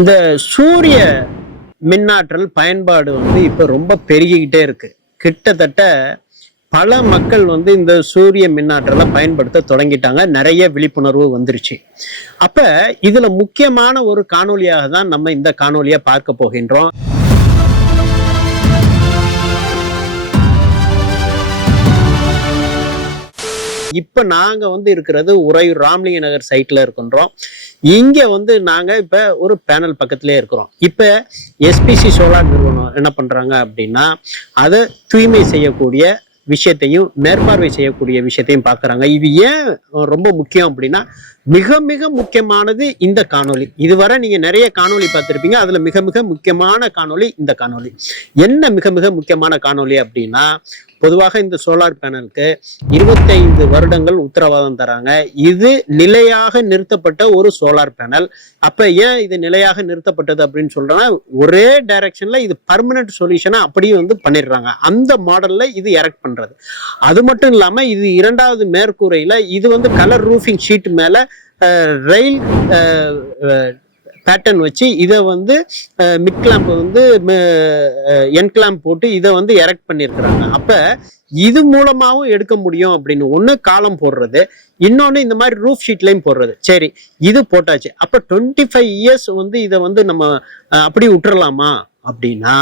இந்த சூரிய மின்னாற்றல் பயன்பாடு இப்ப ரொம்ப பெருகிக்கிட்டே இருக்கு. கிட்டத்தட்ட பல மக்கள் இந்த சூரிய மின்னாற்றலை பயன்படுத்த தொடங்கிட்டாங்க. நிறைய விழிப்புணர்வு வந்துருச்சு. அப்ப இதுல முக்கியமான ஒரு காணொலியாக தான் நம்ம இந்த காணொலியை பார்க்க போகின்றோம். இப்ப நாங்க இருக்கிறது உறையூர் ராமலிங்க நகர் சைட்ல இருக்கின்றோம். இங்க நாங்க இப்ப ஒரு பேனல் பக்கத்திலே இருக்கிறோம். இப்ப எஸ்பிசி சோலார் நிறுவனம் என்ன பண்றாங்க அப்படின்னா, அதை தூய்மை செய்யக்கூடிய விஷயத்தையும் மேற்பார்வை செய்யக்கூடிய விஷயத்தையும் பார்க்கறாங்க. இது ஏன் ரொம்ப முக்கியம் அப்படின்னா, மிக மிக முக்கியமானது இந்த காணொலி. இதுவரை நீங்க நிறைய காணொலி பார்த்திருப்பீங்க. அதுல மிக மிக முக்கியமான காணொலி இந்த காணொலி. என்ன மிக மிக முக்கியமான காணொலி அப்படின்னா, பொதுவாக இந்த சோலார் பேனலுக்கு 25 வருடங்கள் உத்தரவாதம் தராங்க. இது நிலையாக நிறுத்தப்பட்ட ஒரு சோலார் பேனல். அப்ப ஏன் இது நிலையாக நிறுத்தப்பட்டது அப்படின்னு சொல்றேன்னா, ஒரே டைரக்ஷன்ல இது பர்மனன்ட் சொல்யூஷனா அப்படியே பண்ணிடுறாங்க. அந்த மாடல்ல இது எரெக்ட் பண்றது. அது மட்டும் இல்லாம இது இரண்டாவது மேற்கூரையில இது கலர் ரூஃபிங் ஷீட் மேல ரயில் பேட்டர்ன் வச்சு இதை மிட் கிளாம்ப் என் கிளாம்ப் போட்டு இதை எரெக்ட் பண்ணியிருக்கிறாங்க. அப்ப இது மூலமாவும் எடுக்க முடியும் அப்படின்னு ஒண்ணு காலம் போடுறது, இன்னொன்னு இந்த மாதிரி ரூஃப் ஷீட்லையும் போடுறது. சரி, இது போட்டாச்சு. அப்ப 25 இயர்ஸ் இதை நம்ம அப்படி விட்டுறலாமா அப்படின்னா,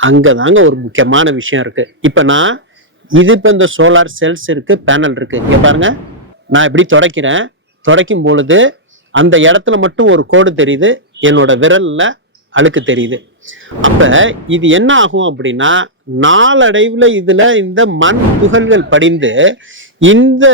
அங்கதாங்க ஒரு முக்கியமான விஷயம் இருக்கு. இப்ப இந்த சோலார் செல்ஸ் இருக்கு, பேனல் இருக்கு. இங்க பாருங்க, நான் இப்படி துடைக்கும் பொழுது அந்த இடத்துல மட்டும் ஒரு கோடு தெரியுது, என்னோட விரல்ல அழுக்கு தெரியுது. அப்ப இது என்ன ஆகும் அப்படின்னா, நாளடைவுல இதுல இந்த மண் துகள்கள் படிந்து இந்த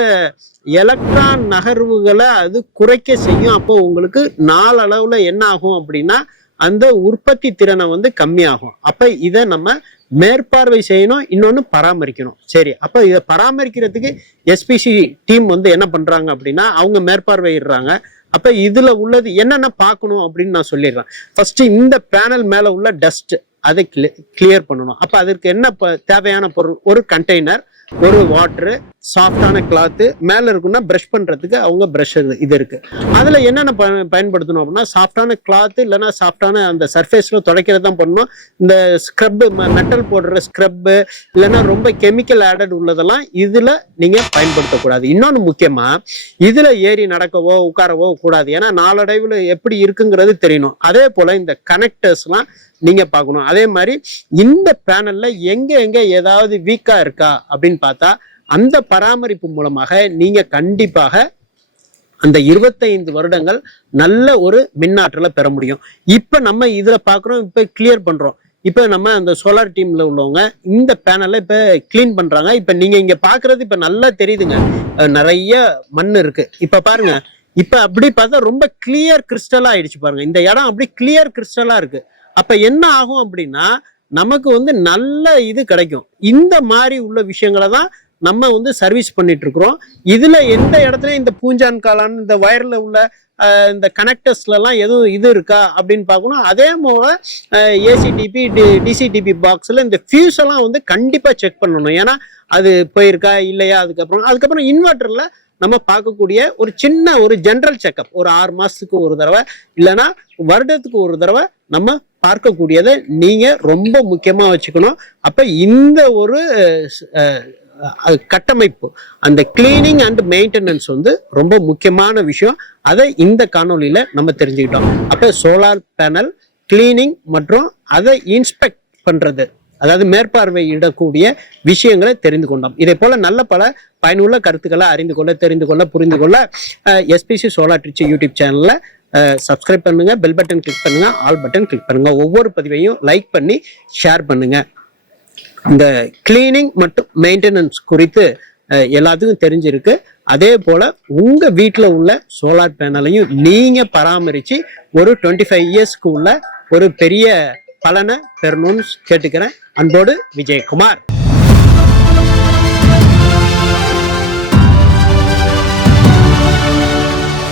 எலக்ட்ரான் நகர்வுகளை அது குறைக்க செய்யும். அப்போ உங்களுக்கு நாளளவுல என்ன ஆகும் அப்படின்னா, அந்த உற்பத்தி திறனை கம்மியாகும். அப்ப இதை நம்ம மேற்பார்வை செய்யணும், இன்னொன்னு பராமரிக்கணும். சரி, அப்ப இதை பராமரிக்கிறதுக்கு எஸ்பிசி டீம் என்ன பண்றாங்க அப்படின்னா, அவங்க மேற்பார்வையிடுறாங்க. அப்ப இதுல உள்ளது என்னென்ன பார்க்கணும் அப்படின்னு நான் சொல்லிடுறேன். ஃபர்ஸ்ட் இந்த பேனல் மேல உள்ள டஸ்ட் அதை கிளியர் பண்ணணும். அப்ப அதற்கு என்ன தேவையான பொருள், ஒரு கண்டெய்னர், ஒரு வாட்டரு, சாஃப்டான கிளாத்து, மேல இருக்குன்னா பிரஷ் பண்றதுக்கு அவங்க பிரஷ் இது இருக்கு. அதுல என்னென்ன பயன்படுத்தணும் அப்படின்னா, சாஃப்டான கிளாத்து இல்லைன்னா சாஃப்டான அந்த சர்ஃபேஸ்ல துடைக்கிறது தான் பண்ணணும். இந்த ஸ்க்ரப், மெட்டல் போடுற ஸ்க்ரப் இல்லைன்னா ரொம்ப கெமிக்கல் ஆடட் உள்ளதெல்லாம் இதுல நீங்க பயன்படுத்தக்கூடாது. இன்னொன்னு முக்கியமா, இதுல ஏறி நடக்கவோ உட்காரவோ கூடாது. ஏன்னா நாளடைவுல எப்படி இருக்குங்கிறது தெரியணும். அதே போல இந்த கனெக்டர்ஸ் எல்லாம் நீங்க பார்க்கணும். அதே மாதிரி இந்த பேனல்ல எங்க ஏதாவது வீக்கா இருக்கா அப்படின்னு பார்த்தா, அந்த பராமரிப்பு மூலமாக நீங்க கண்டிப்பாக அந்த 25 வருடங்கள் நல்ல ஒரு மின்னாற்றலை பெற முடியும். இப்ப நம்ம இதுல பாக்குறோம், இப்ப கிளியர் பண்றோம். இப்ப நம்ம அந்த சோலார் டீம்ல உள்ளவங்க இந்த பேனலை இப்ப கிளீன் பண்றாங்க. இப்ப நீங்க இங்க பாக்குறது இப்ப நல்லா தெரியுதுங்க, நிறைய மண் இருக்கு. இப்ப பாருங்க, இப்ப அப்படி பார்த்தா ரொம்ப கிளியர் கிறிஸ்டலா ஆயிடுச்சு. பாருங்க, இந்த இடம் அப்படி கிளியர் கிறிஸ்டலா இருக்கு. அப்ப என்ன ஆகும் அப்படின்னா, நமக்கு நல்ல இது கிடைக்கும். இந்த மாதிரி உள்ள விஷயங்களை தான் நம்ம சர்வீஸ் பண்ணிட்டு இருக்கிறோம். இதுல எந்த இடத்துல இந்த பூஞ்சான் காளான், இந்த வயர்ல உள்ள இந்த கனெக்டர்ஸ்ல எல்லாம் எதுவும் இது இருக்கா அப்படின்னு பார்க்கணும். அதே போல ஏசிடிபி, டிசிடிபி பாக்ஸ்ல இந்த ஃபியூஸ் எல்லாம் கண்டிப்பா செக் பண்ணணும். ஏன்னா அது போயிருக்கா இல்லையா. அதுக்கப்புறம் இன்வெர்டர்ல நம்ம பார்க்கக்கூடிய ஒரு சின்ன ஒரு ஜெனரல் செக்அப், ஒரு 6 மாசத்துக்கு ஒரு தடவை இல்லைன்னா வருடத்துக்கு ஒரு தடவை நம்ம பார்க்கக்கூடியதை நீங்க ரொம்ப முக்கியமா வச்சுக்கணும். அப்ப இந்த ஒரு கட்டமைப்பு, அந்த கிளீனிங் அண்ட் மெயின்டெனன்ஸ் ரொம்ப முக்கியமான விஷயம். அதை இந்த காணொலியில நம்ம தெரிஞ்சுக்கிட்டோம். அப்ப சோலார் பேனல் கிளீனிங் மற்றும் அதை இன்ஸ்பெக்ட் பண்றது, அதாவது மேற்பார்வையிடக்கூடிய விஷயங்களை தெரிந்து கொண்டோம். இதே போல நல்ல பல பயனுள்ள கருத்துக்களை அறிந்து கொள்ள, தெரிந்து கொள்ள, புரிந்து கொள்ள எஸ்பிசி சோலார் ட்ரிச்சி யூடியூப் சேனல்ல சப்ஸ்கிரைப் பண்ணுங்க, பெல் பட்டன் கிளிக் பண்ணுங்க, ஆல் பட்டன் கிளிக் பண்ணுங்க. ஒவ்வொரு பதிவையும் லைக் பண்ணி ஷேர் பண்ணுங்க. இந்த கிளீனிங் மற்றும் மெயின்டெனன்ஸ் குறித்து எல்லாத்துக்கும் தெரிஞ்சிருக்கு. அதே போல உங்க வீட்டில் உள்ள சோலார் பேனலையும் நீங்க பராமரிச்சு ஒரு 25 இயர்ஸ்க்கு உள்ள ஒரு பெரிய பலனை பெறணும்னு கேட்டுக்கிறேன். அன்போடு விஜயகுமார்.